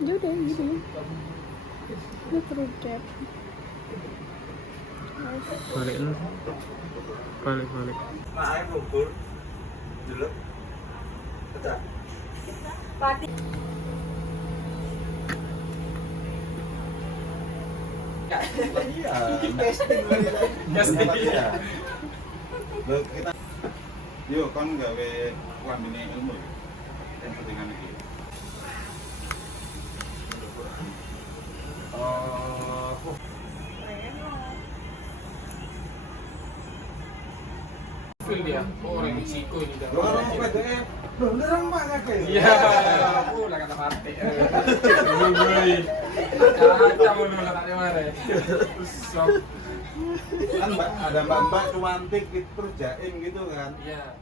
Ya udah gitu. Ini perlu chat. Balik lu. Balik. Nah, ayo bubur dulu. Pecah. Iya. Testing. Ya. Lo kita yuk kan gawe lambene ilmu ya. Yang pentingan iki. Feel dia. Oh, orang Meksiko ini dah. Lo kan mau PDE, beneran Pak ngake. Iya, aku lah kata mati. Bui. Kacau lu lah tak mare. Sok. Kan Mbak ada mbak-mbak cuantik gitu terus jaim gitu kan. Iya,